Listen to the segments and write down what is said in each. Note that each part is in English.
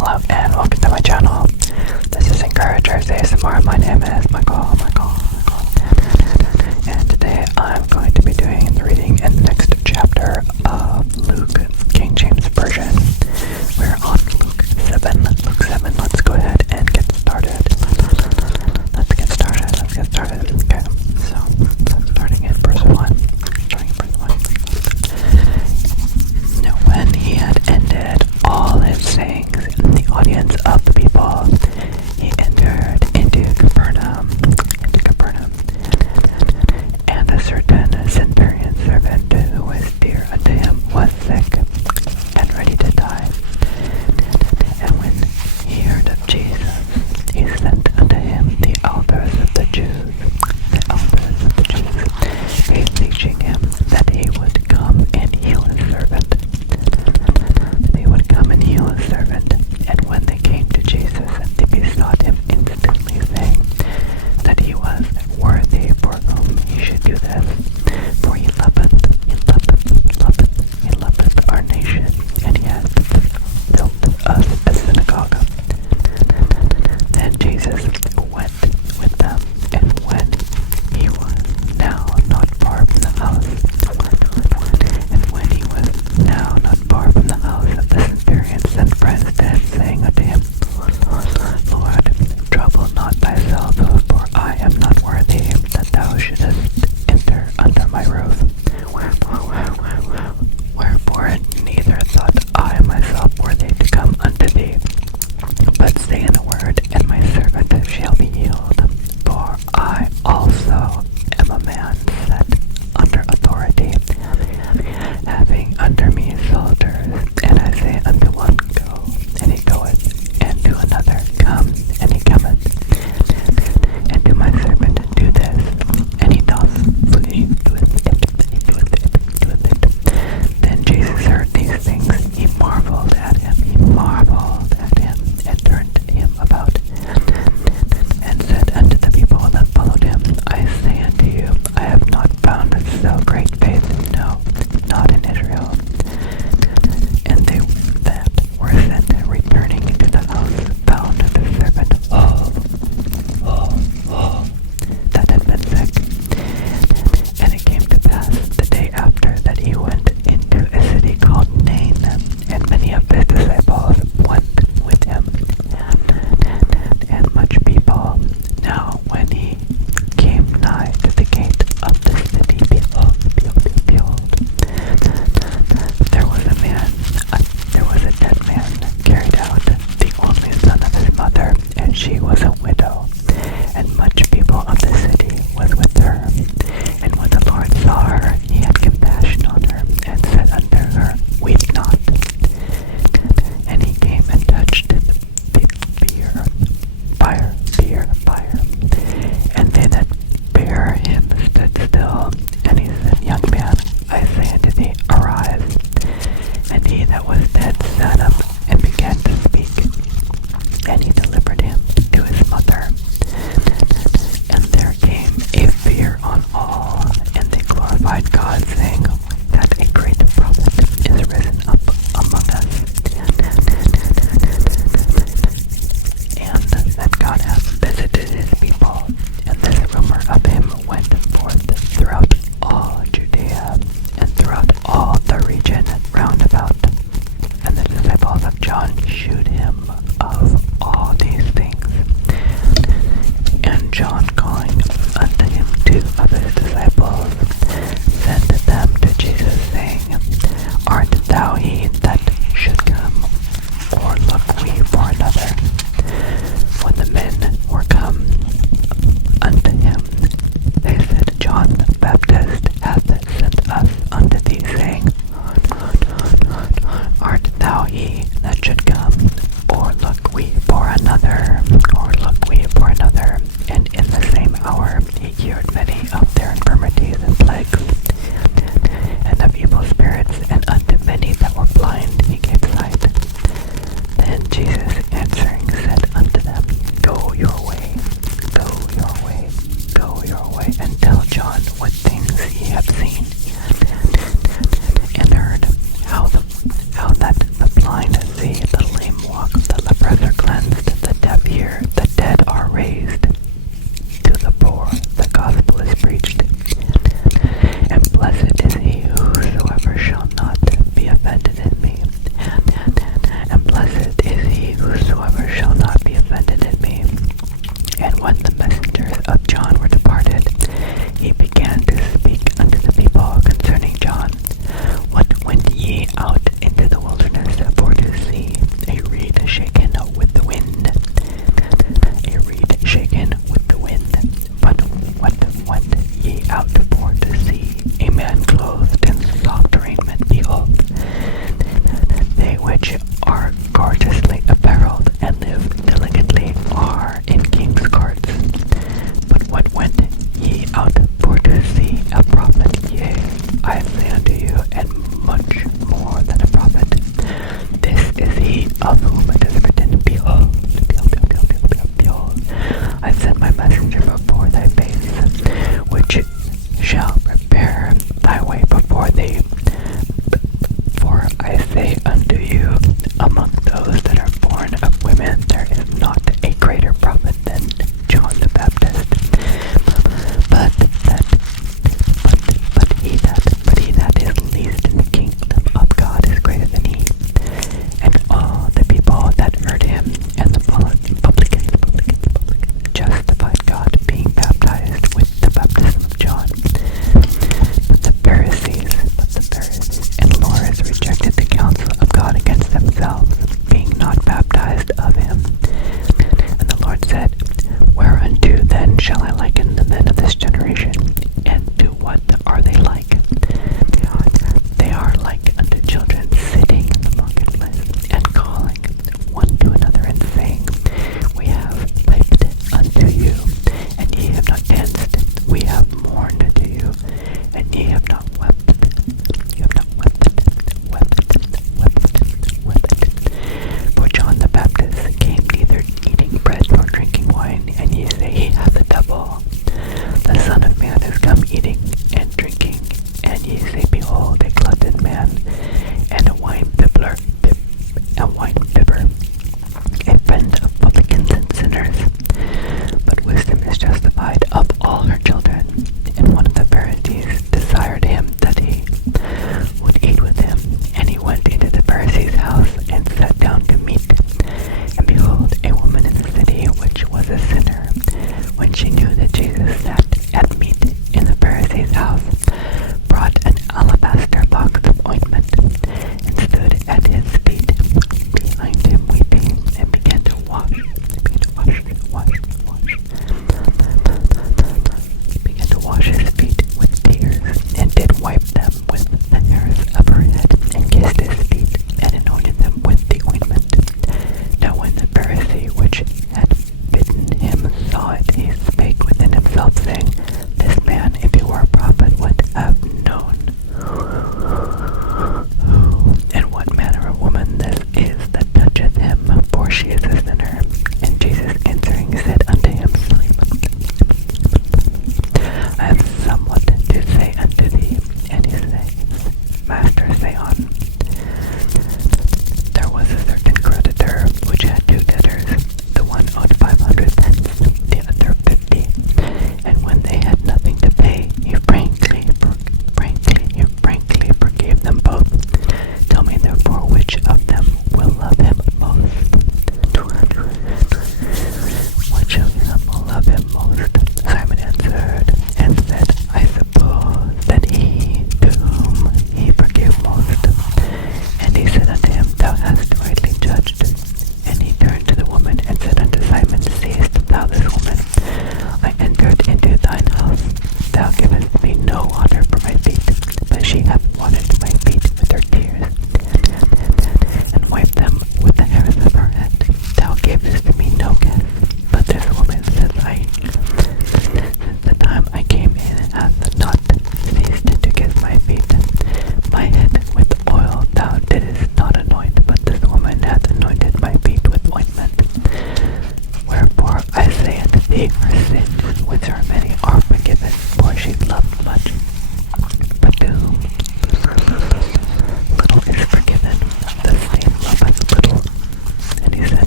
Hello and welcome to my channel. This is Encouragers ASMR. My name is Michael. And today I'm going to be doing the reading in the next chapter of Luke, King James Version. We're on Luke 7. Let's go ahead and get started. Let's get started. Okay, so starting in verse 1. Now when he had ended all his sayings in the audience of the people, he entered into Capernaum. And a certain centurion servant who was dear unto him was sick and ready to die. And when he heard of Jesus, he sent unto him the elders of the Jews, beseeching him that he would come and heal his servant. And when they came to Jesus, they besought him instantly, saying that he was worthy for whom he should do this. For he loveth our nation, and he hath built us a synagogue. Then Jesus went with them, and when he was now not far from the house, the centurion sent friends to him, saying unto him, Lord, trouble not thyself, for I am not worthy that thou shouldest enter under my roof. Wherefore neither thought I myself worthy to come unto thee, but say in a word, and my servant shall be healed. For I also am a man set under authority, having under me soldiers, and I say unto one, Go, and he goeth, and to another, Come, and he cometh, and to my servant, Do this, and he doth Then Jesus heard these things, he marveled at him, and turned him about, and said unto the people that followed him, I say unto you, I have not found so great faith, no, not in Israel. And they that were sent, returning to the house, found the servant that had been sick. And it came to pass the day after that he went into a city called Nain, and many of his disciples went with him, and much people. Now when he came nigh to the gate of the city, behold, there was a dead man carried out, the only son of his mother, and she was a widow, and much people of the city was with her. And when the Lord saw her, he had compassion on her, and said unto her, Weep not. And he came and touched the fire, and they that bare him stood still. And he said, Young man, I say unto thee, arise. And he that was dead sat up and began to speak. And he delivered him to his mother. And there came a fear on all, and they glorified God, saying that a great prophet is risen up among us, and that God hath visited his people. And this rumor of him went forth throughout all Judea, and throughout all the region round about. And the disciples of John shewed him of all these things. And John, calling unto him 2 of his disciples, sent them to Jesus, saying, Art thou he that should come, or look we for another? When the men were come unto him, they said, John the Baptist hath sent us unto thee, saying, Art thou he that should come, or look we for another? And in the same hour he cured many of their infirmities and plagues, and of evil spirits, and unto many that were blind he gave sight. Then Jesus answering said unto them, Go your way, and tell John what things ye have seen and heard, how that the blind see, the lame walk, the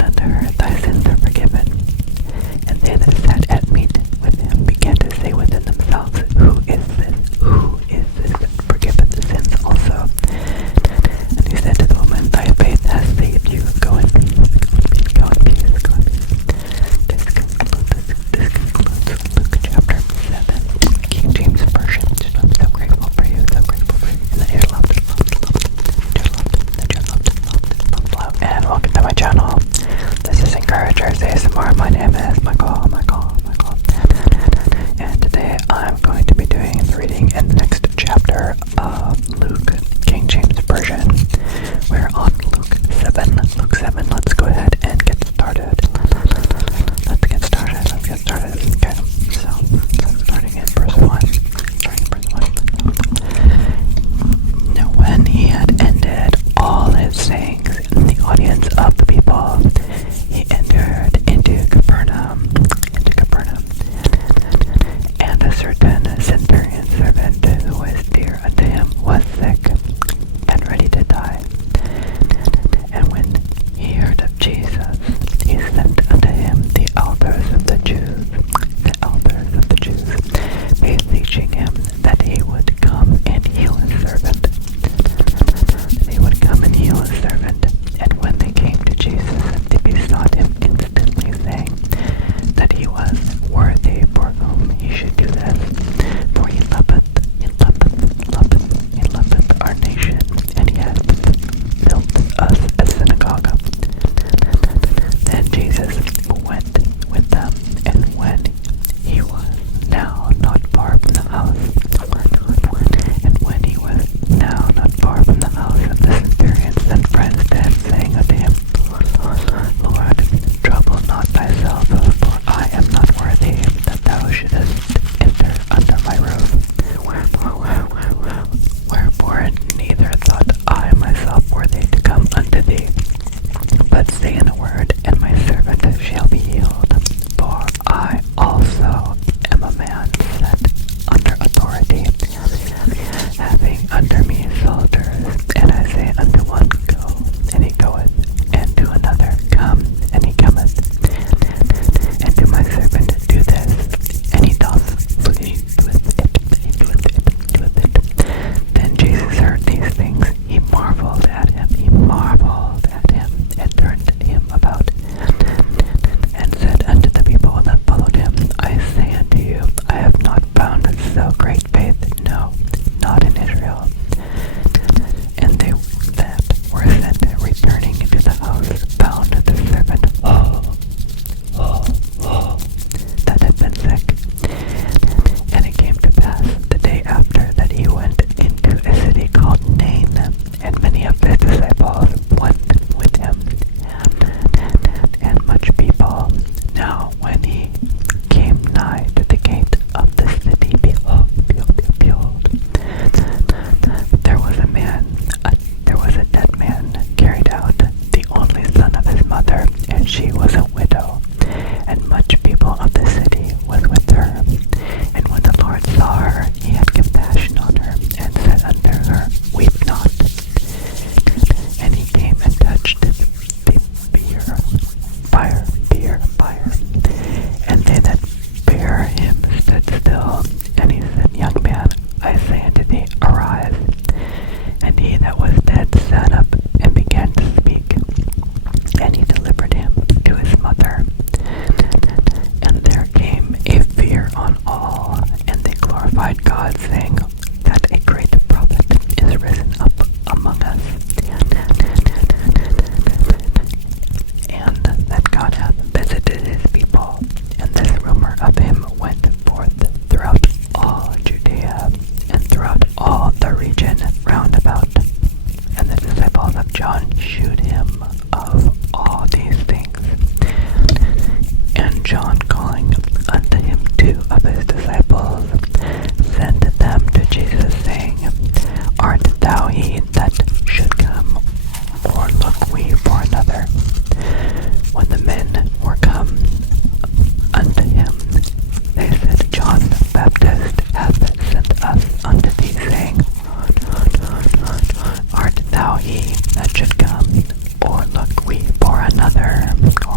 unto her, thy sins are forgiven. And they that sat at meat with him began to say within themselves, Who is this? Who is this that forgiveth the sins also? And he said to the woman, Thy faith has saved you. Go in peace. Go in peace. Go in peace. This concludes Luke chapter 7, King James Version. I'm so grateful for you. So grateful for you. And that you're loved. And welcome to my channel. This is Encouragers ASMR. My name is Michael. And today I'm going to be doing the reading in the next chapter of Luke, King James Version. We're on Luke 7. Let's go ahead and get started. Let's get started. Okay, so starting in verse 1. Now when he had ended all his sayings in the audience of the people, he entered into Capernaum. And a certain centurion servant who was dear unto him was sick and ready to die. And when he heard of Jesus, he sent unto him the elders of the Jews, beseeching him that he would come and heal his servant. And when they came to Jesus, they besought him instantly, saying that he was worthy for whom he should do this. For he loveth our nation, and he hath built us a synagogue. Then Jesus went with them, and when he was now not far from the house, the centurion sent friends to him, saying unto him, Lord, trouble not thyself, for I am not worthy that thou shouldest enter under my roof. Wherefore neither thought I myself worthy to come unto thee, but say in a word, and my servant shall be healed. For I also am a man set under authority, having under me soldiers, and I say unto one, Go, and he goeth, and to another, Come, and he cometh, and to my servant, Do this, and he doth with it. Then Jesus heard these things, he marveled at him, and turned him about, and said unto the people that followed him, I say unto you, I have not found so great faith, no, not in Israel. And they that were sent, returning into the house, found the servant that had been sick. And it came to pass the day after that he went into a city called Nain, and many of his disciples went with him, and much people. Now when he came nigh to the gate of the city, behold, there was a dead man carried out, the only son of his mother, and she was a widow, and much people of the city was with her. And when the Lord saw her, he had compassion on her, and said unto her, Weep not. And he came and touched the fire, and they that bare him stood still. And he said, Young man, I say unto thee, arise. And he that was dead sat up and began to speak. And he delivered him to his mother. And there came a fear on all, and they glorified God, saying that a great prophet is risen up among us, and that God hath visited his people. And this rumor of him went forth throughout all Judea, and throughout all the region round about. And the disciples of John shewed him of all these things. And John, calling unto him 2 of his disciples, sent them to Jesus, saying, Art thou he that should come, or look we for another? When the men were come unto him, they said, John the Baptist hath sent us unto thee, saying, Art thou he that should come, or look we for another?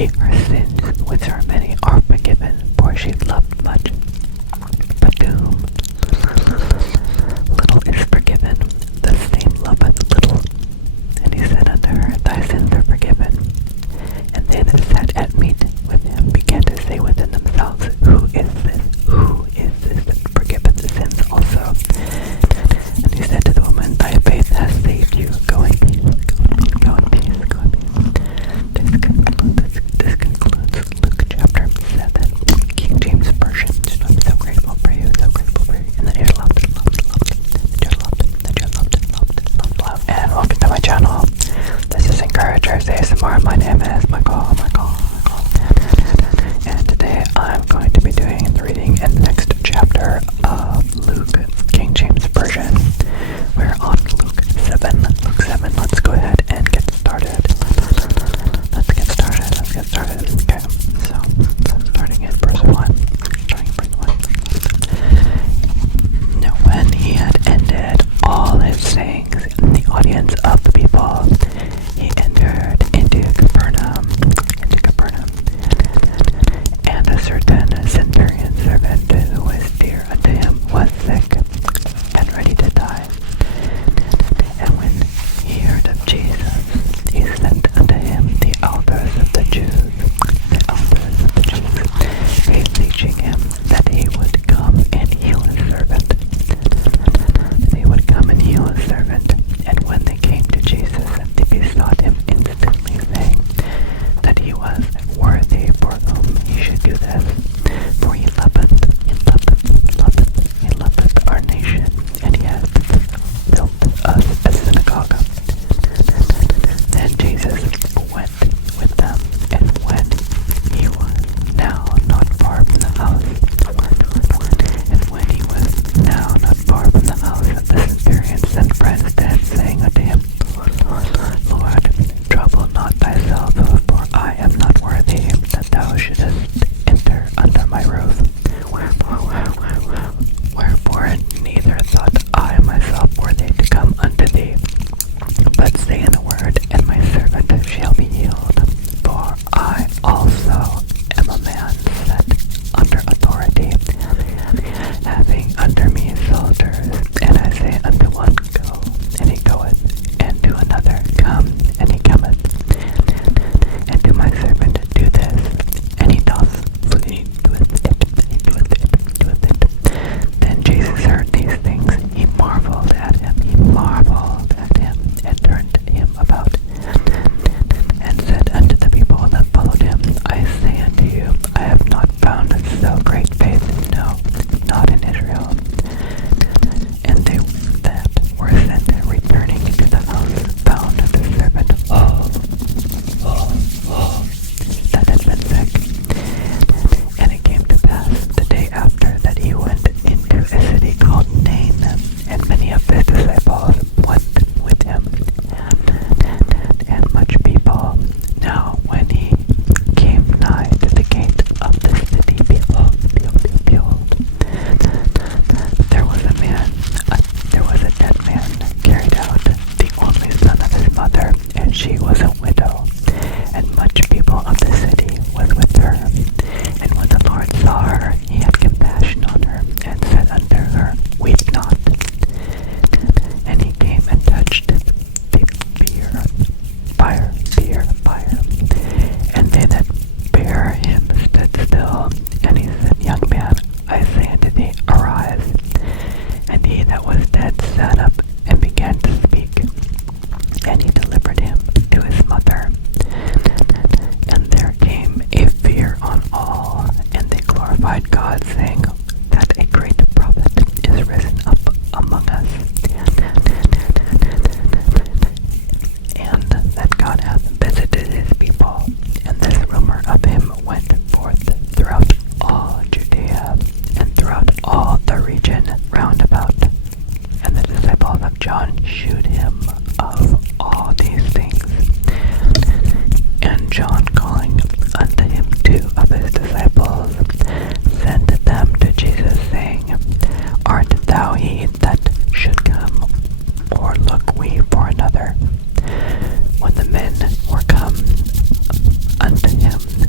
her sins, which are many, are forgiven, for she loved much. But to whom little is forgiven, the same loveth little. And he said unto her, Thy sins are forgiven. And they that sat at meat with him began to say within themselves, Who is this? Who is this that forgiveth the sins also? And he said to the woman, Thy faith has saved you. Go in peace, go in peace, go in peace. This concludes Luke chapter 7, King James Version. I'm so grateful for you, so grateful for you. And that you're loved, and welcome to my channel. This is Encouragers ASMR. My name is Michael. And today I'm going to be doing the reading in the next chapter of Luke, King James Version. We're on Luke 7. Let's go ahead and get started. Let's get started. Okay, so starting in verse 1. Now when he had ended all his sayings in the audience of the people, he entered into Capernaum. And a certain centurion servant who was dear unto him was sick and ready to die. And when he heard of Jesus, he sent unto him the elders of the Jews, beseeching him that he would come and heal his servant. And when they came to Jesus, they besought him instantly, saying that he was worthy for whom he should do this. For he loveth our nation, and he hath built us a synagogue. Then Jesus went with them, and when he was now not far from the house, the centurion sent friends to him, saying unto him, Lord, trouble not thyself, for I am not worthy that thou shouldest enter under my roof. Wherefore neither thought I myself worthy to come unto thee, but say in a word, and my servant shall be healed. For I also am a man set under authority, having under me soldiers, and I say unto one, Go, and he goeth, and to another, Come, and he cometh, and to my servant, Do this, and he doth Then Jesus heard these things, he marveled at him, and turned him about, and said unto the people that followed him, I say unto you, I have not found so great faith, no, not in Israel. And they that were sent, returning to the house, found the servant that had been sick. And it came to pass the day after that he went into a city called Nain, and many of his disciples went with him, and much people. Now when he came nigh to the gate of the city, behold, there was a dead man carried out, the only son of his mother, and she was a widow, and much people of the city was with her. And when the Lord saw her, he had compassion on her, and said unto her, Weep not. And he came and touched the fire, and they that bare him stood still. And he said, Young man, I say unto thee, arise. And he that was dead sat up and began to speak. And he delivered him to his mother. And there came a fear on all, and they glorified God, saying that a great prophet is risen up among us, and that God hath visited his people. And this rumor of him went forth throughout all Judea, and throughout all the region round about. And the disciples of John shewed him of all these things. And John, calling unto him 2 of his disciples, sent them to Jesus, saying, Art thou he that should come, or look we for another? When the men were come unto him,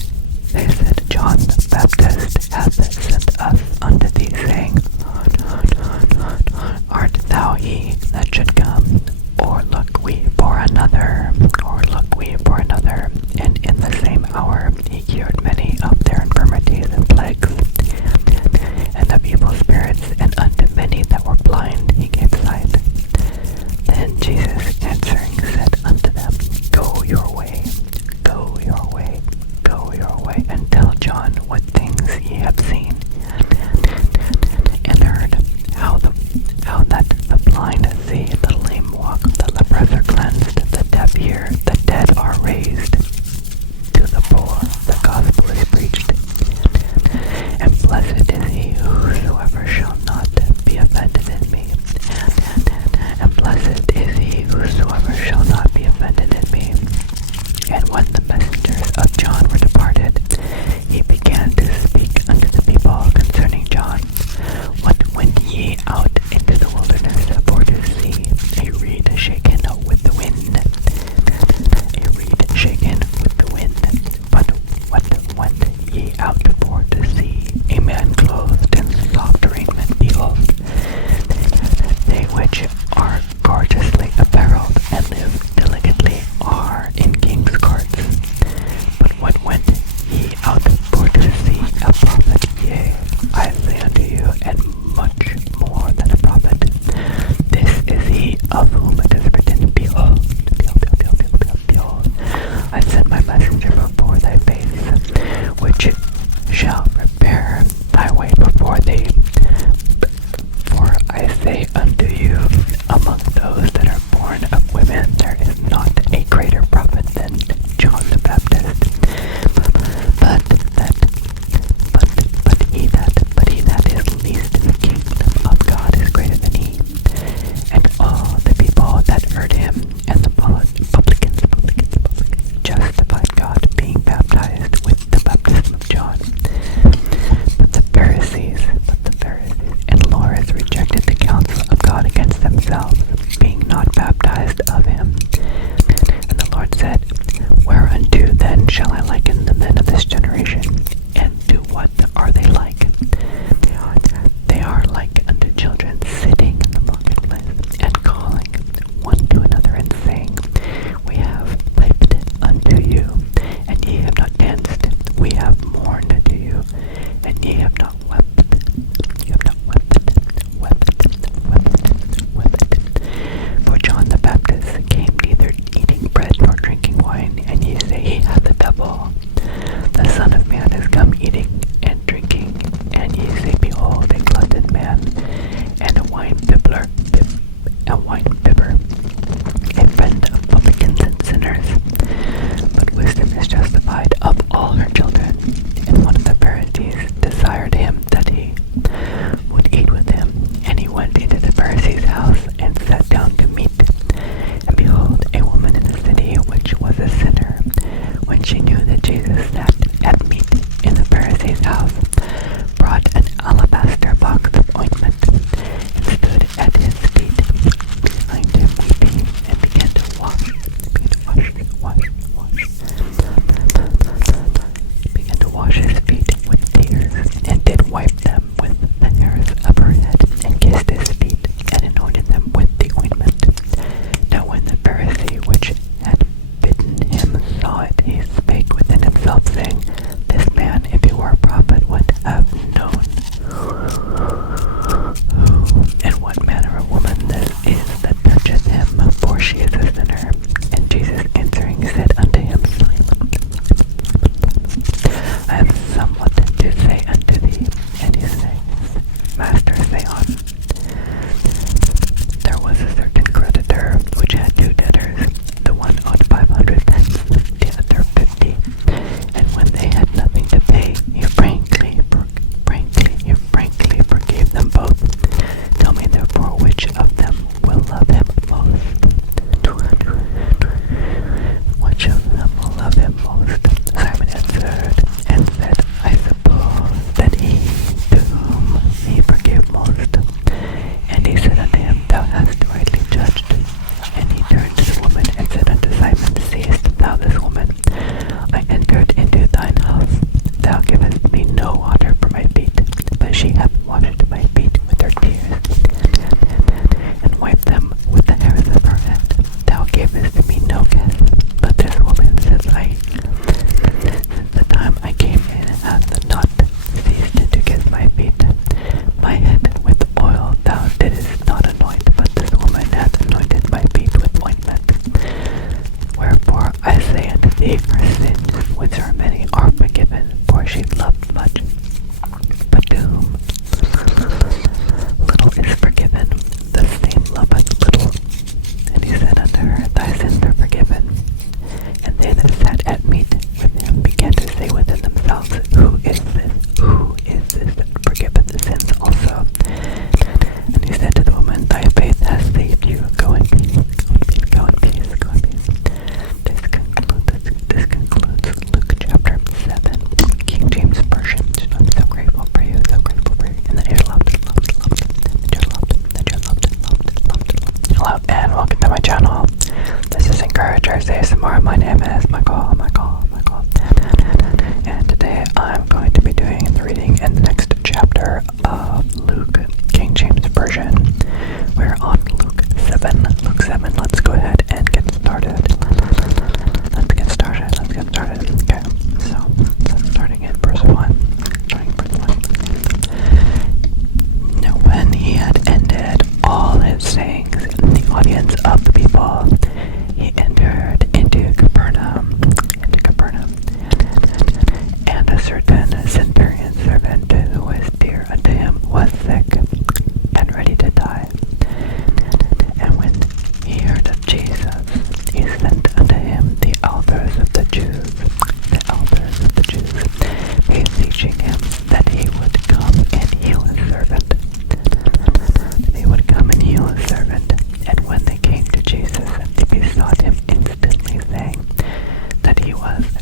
cured many of their infirmities and plagues, and of evil spirits, and unto many that were blind he gave sight. Then Jesus answering said unto them, Go your way, go your way, go your way, and tell John what things ye have seen and heard, how that the blind see, the lame walk, the lepers are cleansed, the deaf hear, the dead are raised, to the poor the gospel is preached. And blessed is he whosoever shall not be offended in me. And blessed is he whosoever shall not be offended in me. And when the messengers of John were departed, he began to speak unto the people concerning John. What went ye out into the wilderness for to see? A reed shaken with the wind. A reed shaken with the wind. But what went ye out for to see? A man clothed in soft raiment. Behold, they which are gorgeously apparelled and live delicately are in king's courts. But what went ye out for to see? A prophet? Yea, I say unto you, and much more than a prophet. This is he of whom it is written, Behold, behold, I send my messenger before thy face, which shall prepare thy way before thee. For I say unto you, among those that are born of women, there is not a greater prophet than John the Baptist. But he that is least in the kingdom of God is greater than he. And all the people that heard him and the publicans justified God, being baptized with the baptism of John. But the Pharisees and lawyers rejected the counsel of God against themselves, being not baptized of him. And the Lord said, Whereunto then shall I liken the men of this generation? And to what are they like? They are like unto children sitting in the marketplace, and calling one to another, and saying, We have piped unto you, and ye have not danced. We have mourned unto you, and ye have not wept. You have not wept. For John the Baptist came neither eating bread nor drinking wine, and ye say he hath a devil. The Son of Man is come eating and drinking, and ye say, Behold, a glutted man, and a wine bibber, a friend of publicans and sinners. But wisdom is justified of all her children. And one of the Pharisees desired him that he would eat with him. And he went into the Pharisee's house and sat down to meat. And behold, a woman in the city, which was a sinner, when she knew that Jesus sat at meat in the Pharisee's house, brought an alabaster box of ointment, and stood at his feet behind him weeping, and began to wash his feet with tears, and did wipe them with the hairs of her head, and kissed his feet, and anointed them with the ointment. Now when the Pharisee which had bidden him saw it, he spake within himself, saying, This man, if he were a prophet, would have known who and what manner of woman this is that toucheth him, for she is a sinner. And Jesus answering said unto him, I have somewhat to say unto thee. And he said, Master, say on. There was a certain creditor which had two debtors. The one owed 500 pence, the other 50. And when they had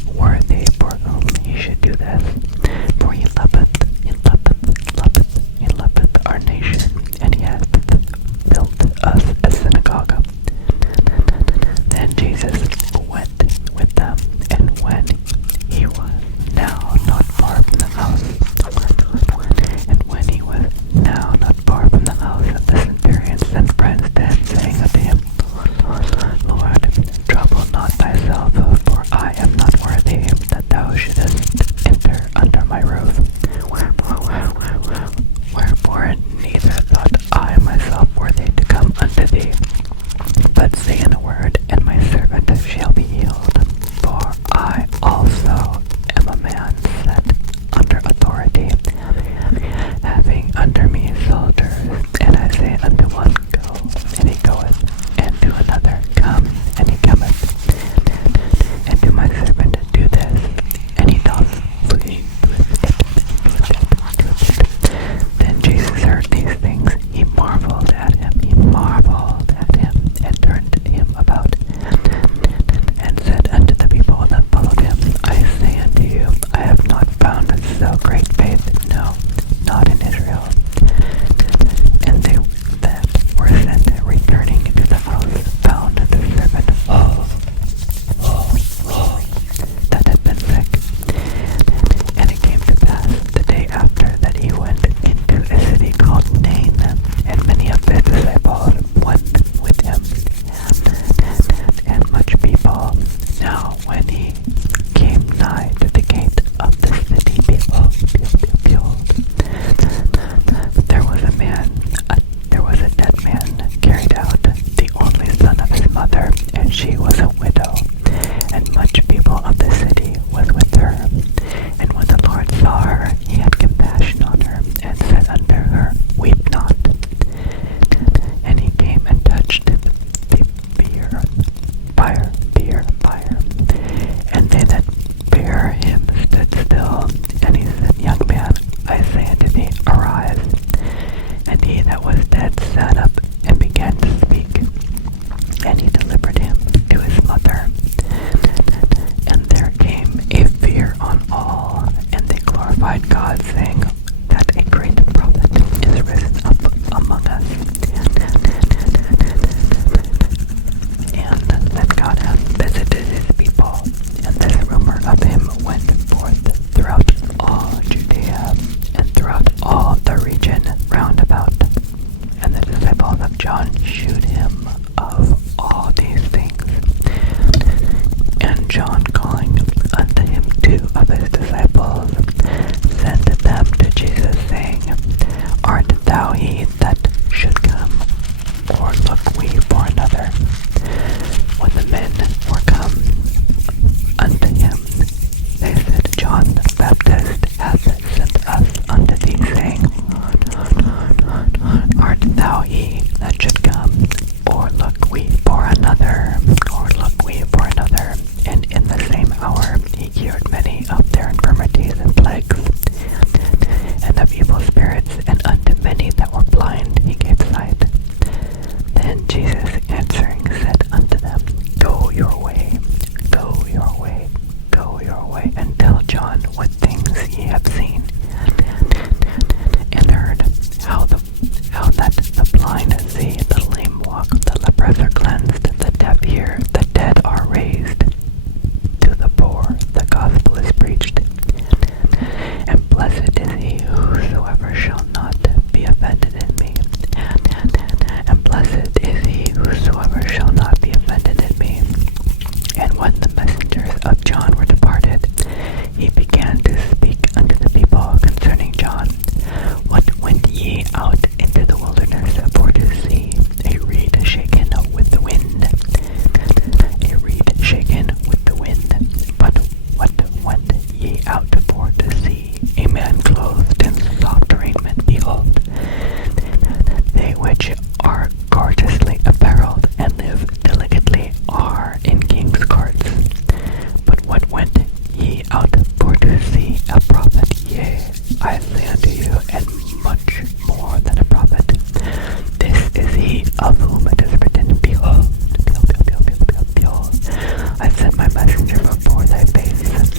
worthy for whom he should do this. For he loveth our nation, and he hath built us a synagogue. Then Jesus went with them, and when he was now not far from the house, the centurion sent friends to him, saying unto him, Lord, trouble not thyself, for I am not worthy that thou shouldest enter under my roof. Wherefore neither thought I myself worthy to come unto thee, but say in a word, and my servant shall be healed. For I also am a man set under authority, having under me soldiers, and I say unto one, Go, and he goeth, and to another, Come, and he cometh, and to my servant, Do this, and he doth flee with it. Then Jesus heard these things, he marveled at him, and turned him about, and said unto the people that followed him, I say unto you, I have not found so great faith, no, not in Israel. And they that were sent, returning to the house, found the servant that had been sick. And it came to pass the day after that he went into a city called Nain, and many of his disciples went with him, and much people. Now when he came nigh to the gate of the city, behold, there was a dead man carried out, the only son of his mother, and she was a widow, and much people of the city was with her. And when the Lord saw her, he had compassion on her, and said unto her, Weep not. And he came and touched the bier, and they that bare him stood still. And he said, Young man, I say unto thee, arise. And he that was dead sat up and began to speak. And he delivered him to his mother. And there came a fear on all, and they glorified God, saying that a great prophet is risen up among us, and that God hath visited his people. And this rumor of him went forth throughout all Judea, and throughout all the region round about. And the disciples of John shewed him of all these things. And John, calling unto him 2 of his disciples, sent them to Jesus, saying, Art thou he that should come, or look we for another? When the men were come unto him, they said, John the Baptist hath sent us unto thee, saying, Art thou he that should come, or look we for another? And in the same hour he cured many of their infirmities and plagues, and of evil spirits, and unto many that were blind he gave sight. Then Jesus answering said unto them, Go your way, and tell John what things ye have seen and heard, how that the blind see, the lame walk, the lepers are cleansed, the deaf hear, the dead are raised, to the poor the gospel is preached. And blessed is he whosoever shall not be offended in me. And blessed is he whosoever shall not be offended in me. And when the messengers of John were departed, he began to speak unto the people concerning John. What went ye out into the wilderness for to see? A reed shaken with the wind. A reed shaken with the wind. But what went ye out for to see? A man clothed in soft raiment. Behold, they which are gorgeously apparelled and live delicately are in king's courts. But what went ye out for to see? A prophet? Yea, I say unto you, and much more than a prophet. This is he of whom it is written, Behold, I send my messenger before thy face,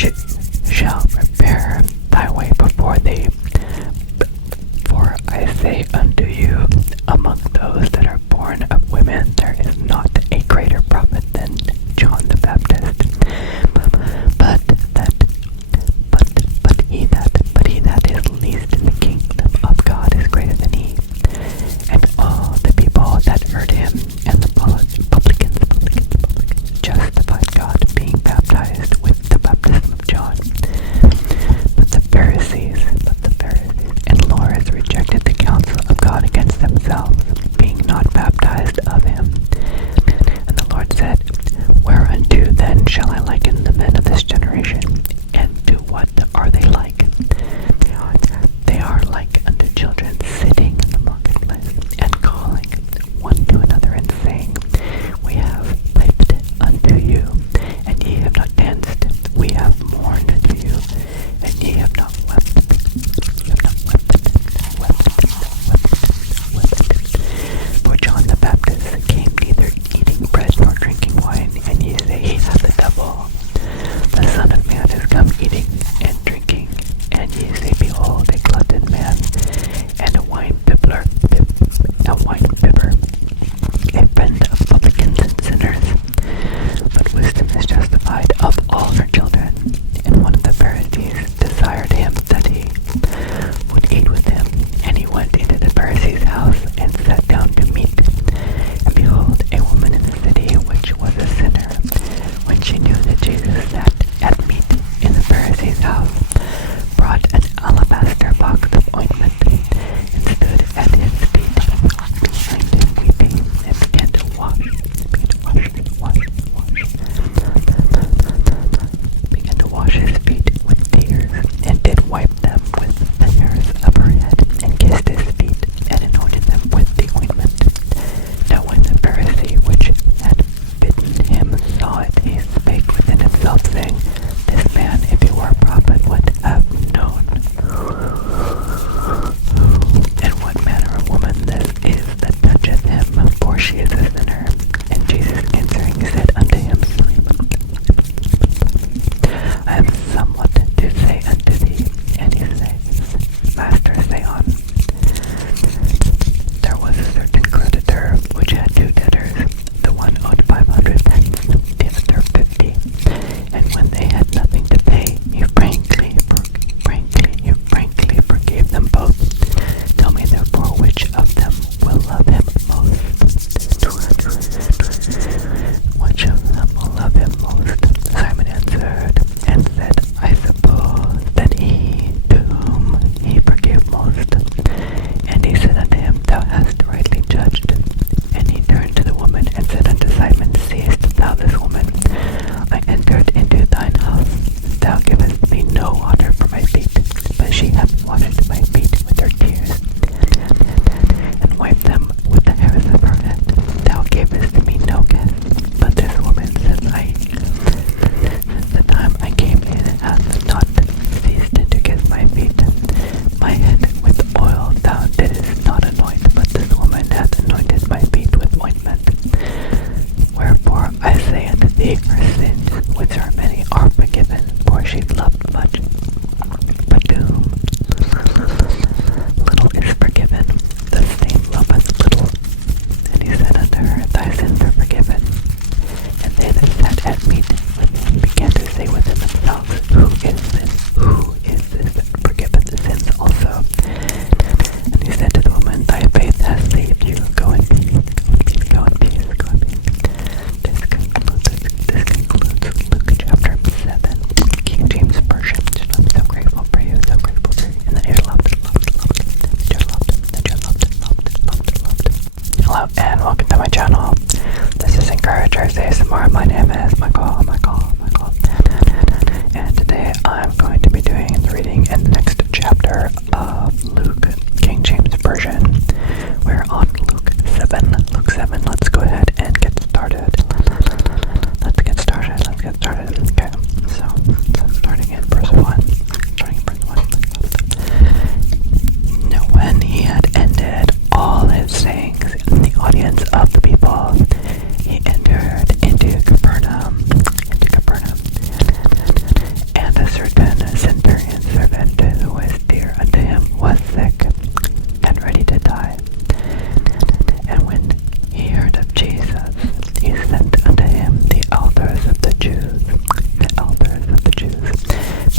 which shall prepare thy way before thee. For I say unto you, among those that are born of women, there is not a greater prophet than John the Baptist. But he that is least in the kingdom of God is greater than he. And all the people that heard him and the publicans justified God, being baptized with the baptism of John. But the Pharisees and lawyers rejected the counsel of God against themselves, being not baptized of him. And the Lord said, Whereunto then shall I liken the men of this generation? And to what are they like? They are like unto children sitting in the marketplace, and calling one to another, and saying, We have piped unto you, and ye have not danced. We have mourned unto you, and ye have not wept. For John the Baptist came neither eating bread nor drinking wine, and ye say he hath the devil. The Son of Man is come eating and drinking, and ye say, Behold, a glutted man, and a wine bibber, a friend of publicans and sinners. But wisdom is justified of all her children. And one of the Pharisees desired him that he would eat with him. And he went into the Pharisee's house, and sat down to meat. And behold, a woman in the city, which was a sinner, when she knew that Jesus sat at meat in the Pharisee's house, brought an alabaster box of ointment, and stood at his feet behind him weeping, and began to wash his feet with tears, and did wipe them with the hairs of her head, and kissed his feet, and anointed them with the ointment. Now when the Pharisee which had bidden him saw it, he spake within himself, saying, This man, if he were a prophet, would have known and what manner of woman this is that toucheth him, for she is a sinner. And Jesus answering said unto him, I have somewhat to say unto thee. And he said, Master, say on. There was a certain creditor which had two debtors. The one owed 500 pence, the other 50. And when they had nothing to pay, he frankly forgave them both. Tell me therefore which of them will love him most. Which of them will love him most? Simon answered and said, I suppose that he to whom he forgave most. And he said unto him, Thou hast rightly judged. And he turned to the woman and said unto Simon, Seest thou this woman? I entered into thine house. Thou givest me no water for my feet, but she hath washed my feet with her tears, and wiped them with the hairs of her head. Thou gavest me no kiss, but this woman, since the time I came in, hath not ceased to kiss my feet. My head with oil thou didst not anoint, but this woman hath anointed my feet with ointment. Wherefore I say unto thee, her sins, which are many, are forgiven, for she loved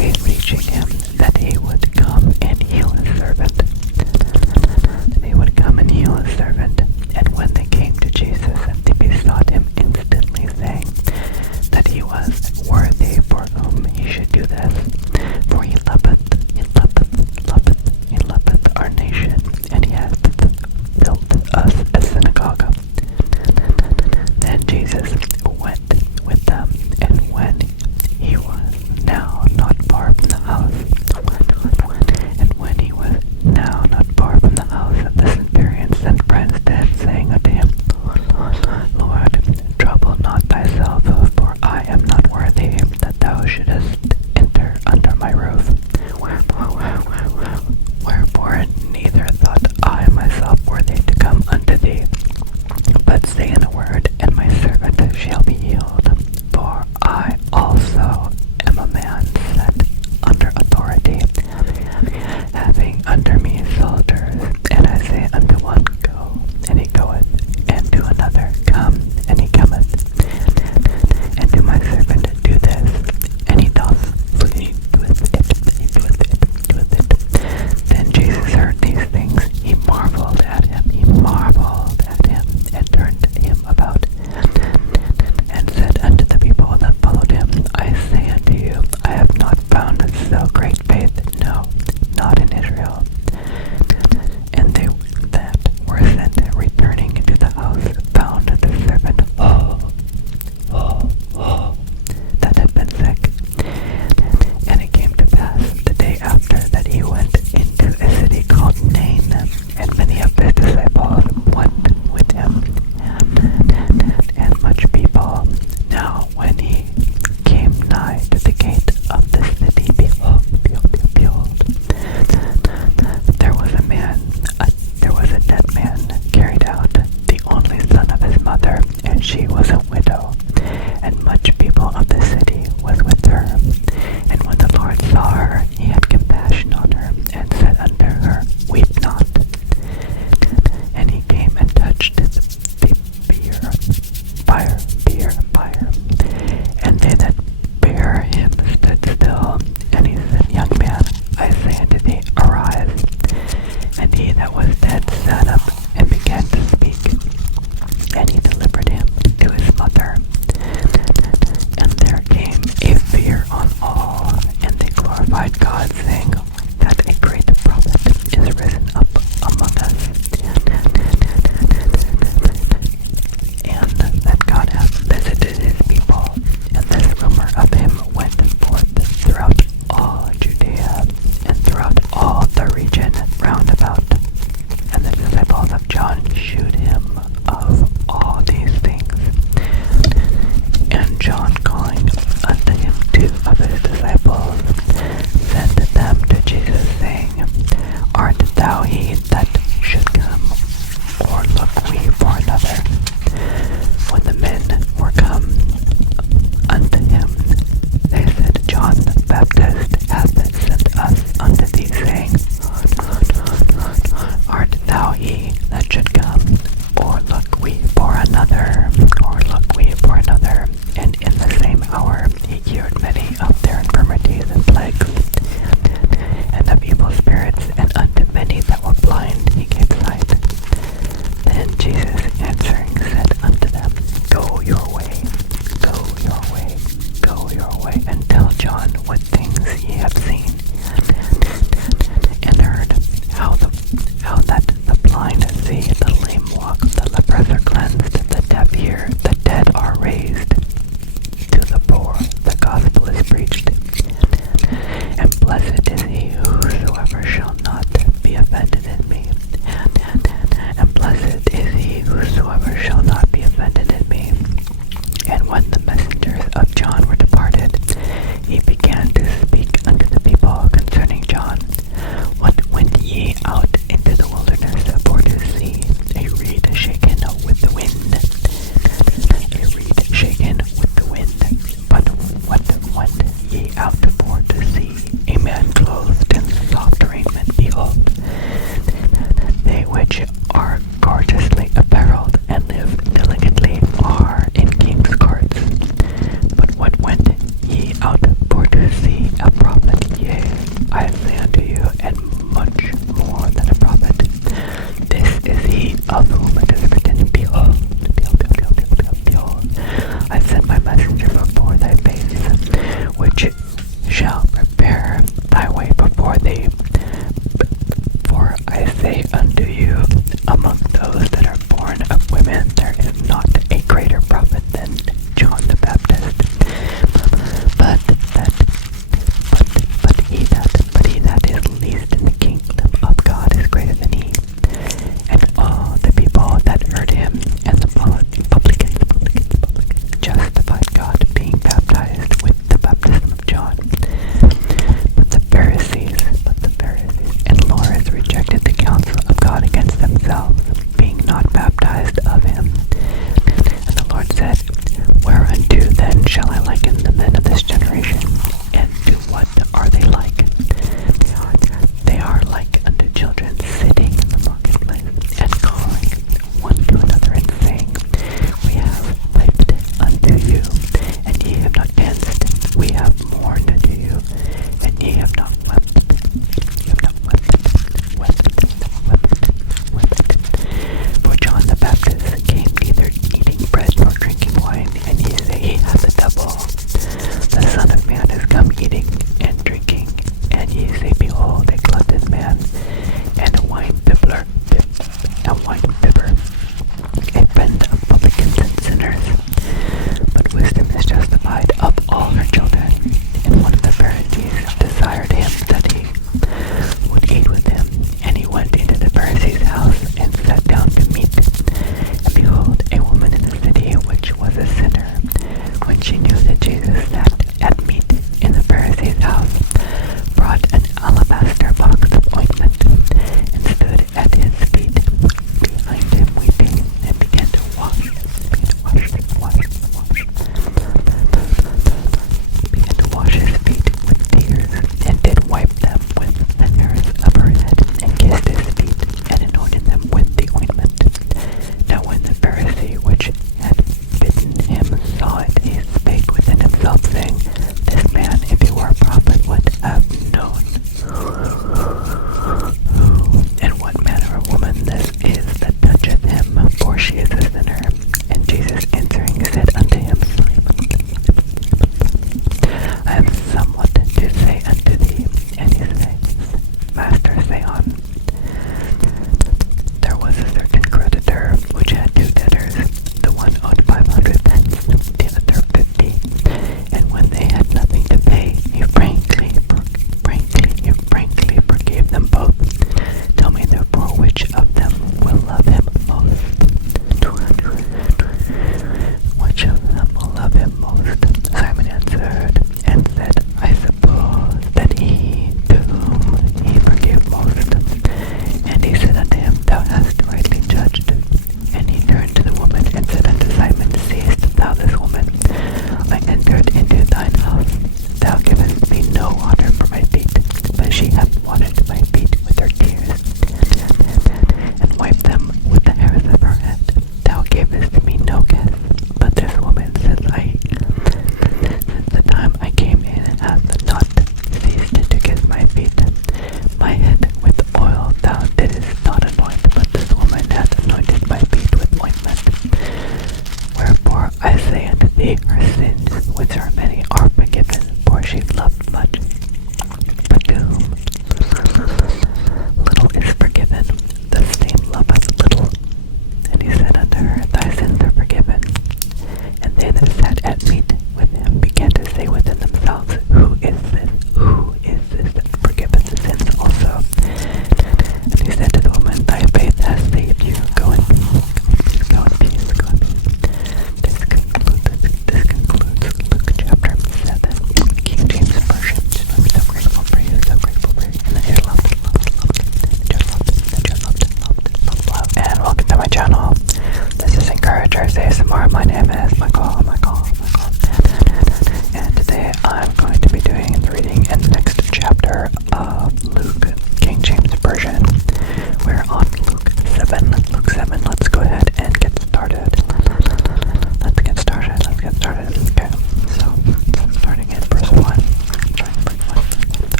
beseeching him that he would come and heal his servant. That he would come and heal his servant. And when they came to Jesus, they besought him instantly, saying that he was worthy for whom he should do this. For he loveth our nation, and he hath built us a synagogue. Then Jesus went with them, and when he was now not far from the house, the centurion sent friends to him, saying unto him, Lord, trouble not thyself, for I am not worthy that thou shouldest enter under my roof. Wherefore neither thought I myself worthy to come unto thee, but say in a word, and my servant shall be healed. For I also am a man set under authority, having under me soldiers, and I say unto one, Go, and he goeth, and to another, Come, and he cometh, and to my servant, Do this, and he doth doeth it. Then Jesus heard these things, he marveled at him, and turned him about, and said unto the people that followed him, I say unto you, I have not found so great faith, no, not in Israel. And they that were sent, returning into the house, found the servant that had been sick. And it came to pass the day after that he went into a city called Nain, and many of his disciples went with him, and much people. Now when he came nigh to the gate of the city, behold, there was a dead man carried out, the only son of his mother, and she was a widow, and much people of the city was with her. And when the Lord saw her, he had compassion on her, and said unto her, Weep not. And he came and touched the bier, and they that bare him stood still. And he said, Young man, I say unto thee, arise. And he that was dead sat up and began to speak. And he delivered him to his mother. And there came a fear on all, and they glorified God, saying that a great prophet is risen up among us, and that God hath visited his people. And this rumor of him went forth throughout all Judea, and throughout all the region round about. And the disciples of John shewed him of all these things. And John, calling unto him 2 of his disciples, sent them to Jesus, saying, Art thou he that should come, or look we for another? When the men were come unto him, they said, John the Baptist hath sent us unto thee, saying, Art thou he that should come, or look we for another? And in the same hour he cured many of their infirmities and plagues, and of evil spirits, and unto many that were blind he gave sight. Then Jesus answering said unto them, Go your way, and tell John what things ye have seen and heard, how that the blind see, the lame walk, the lepers are cleansed, the deaf hear, the dead are raised, to the poor the gospel is preached. And blessed is he whosoever shall not be offended in me. And blessed is he whosoever shall not be offended in me. And when the messengers of John were departed, he began to speak unto the people concerning John. What went ye out into the wilderness for to see? A reed shaken with the wind. But what went ye out for to see? A man clothed in soft raiment. Behold, they which are gorgeously apparelled and live diligently are in king's courts. But what went ye out for to see? A prophet. Now prepare thy way before thee. For I say unto you, among those that are born of women, there is not a greater prophet than John the Baptist. But he that is least in the kingdom of God is greater than he. And all the people that heard him and the publicans justified God, being baptized with the baptism of John. But the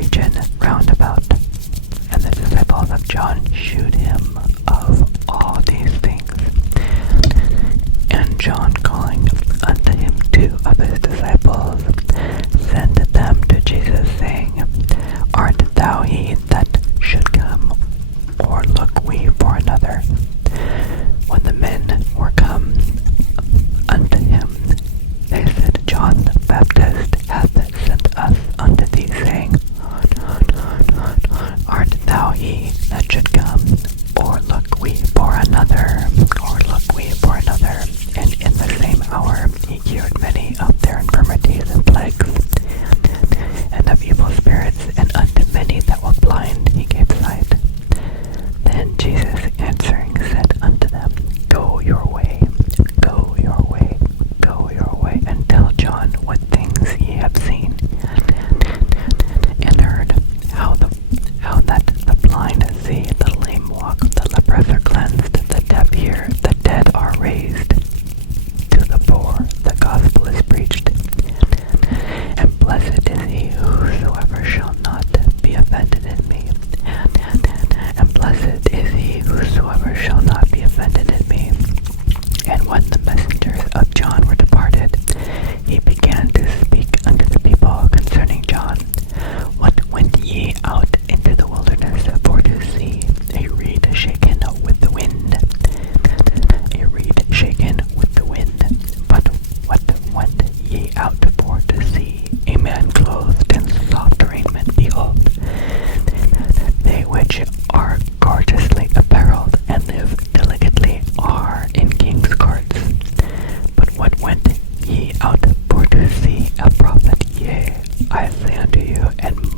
region round about. And the disciples of John shewed him of all these things. And John, calling unto him 2 of his disciples, sent them to Jesus, saying, Art thou he that should come, or look we for another? When the men were come unto him, they said, John the Baptist hath sent us unto thee, saying, Art thou he that should come, or look we for another? Or look we for another? And in the same hour he cured many of their infirmities and plagues, and of evil spirits, and unto many that were blind he gave sight. Then Jesus answering said unto them, Go your way, go your way, go your way, and tell John what things ye have seen and heard, how that the blind see, the lame walk, the lepers are cleansed, the deaf hear, the dead are raised, to the poor the gospel is preached. And blessed is he whosoever shall not be offended in me. And blessed is he whosoever shall not be offended in me. And when the messengers of John were departed, he began to speak unto the people concerning John. What went ye out into the wilderness for to see? A reed shaken with the wind. A reed shaken with the wind. But what went ye out for to see? A man clothed in soft raiment. Behold, they which are gorgeously apparelled and live delicately are in king's courts. But what went ye out for to see? A prophet? Yea, I say unto you, and